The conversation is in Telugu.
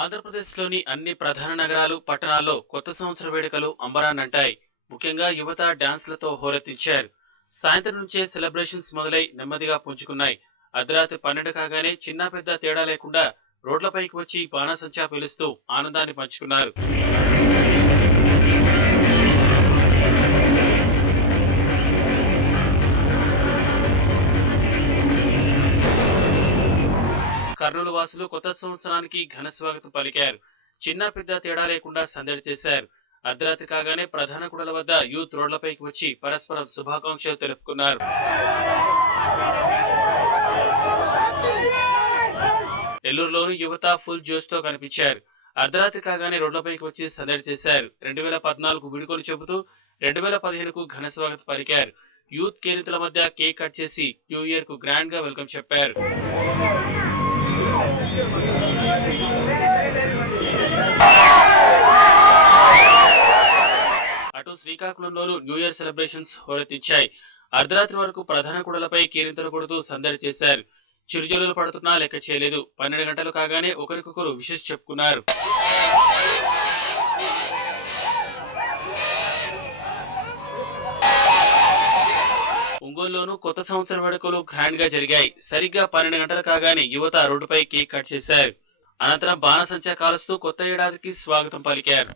ఆంధ్రప్రదేశ్లోని అన్ని ప్రధాన నగరాలు, పట్టణాల్లో కొత్త సంవత్సర వేడుకలు అంబరాన్నంటాయి. ముఖ్యంగా యువత డాన్స్లతో హోరెత్తించారు. సాయంత్రం నుంచే సెలబ్రేషన్స్ మొదలై నెమ్మదిగా పుంజుకున్నాయి. అర్ధరాత్రి 12 కాగానే చిన్న పెద్ద తేడా లేకుండా రోడ్లపైకి వచ్చి బాణాసంచా పేలుస్తూ ఆనందాన్ని పంచుకున్నారు. కర్నూలు వాసులు కొత్త సంవత్సరానికి ఘన స్వాగతం పలికారు. చిన్న పెద్ద తేడా లేకుండా సందడి చేశారు. అర్ధరాత్రి కాగానే ప్రధాన గుడుల వద్ద యూత్ రోడ్లపైకి వచ్చి పరస్పరం శుభాకాంక్షలు తెలుపుకున్నారు. నెల్లూరులోనూ యువత ఫుల్ జోష్ తో కనిపించారు. అర్ధరాత్రి కాగానే రోడ్లపైకి వచ్చి సందడి చేశారు. 2014 విడుకోలు చెబుతూ 2015కు ఘన స్వాగతం పలికారు. యూత్ కేరింతల మధ్య కేక్ కట్ చేసి న్యూ ఇయర్ కు గ్రాండ్ గా వెల్కమ్ చెప్పారు. అటు శ్రీకాకుళంలోనూ న్యూ ఇయర్ సెలబ్రేషన్స్ హోరెత్తించాయి. అర్ధరాత్రి వరకు ప్రధాన గుడులపై కేరింతలు కొడుతూ సందడి చేశారు. చిరుజల్లులు పడుతున్నా లెక్క చేయలేదు. 12 గంటలు కాగానే ఒకరికొకరు విషెస్ చెప్పుకున్నారు. ఒంగోలులోనూ కొత్త సంవత్సర వేడుకలు గ్రాండ్ గా జరిగాయి. సరిగ్గా 12 గంటలు కాగానే యువత రోడ్డుపై కేక్ కట్ చేశారు. అనంతరం బాణసంచా కాలుస్తూ కొత్త ఏడాదికి స్వాగతం పలికారు.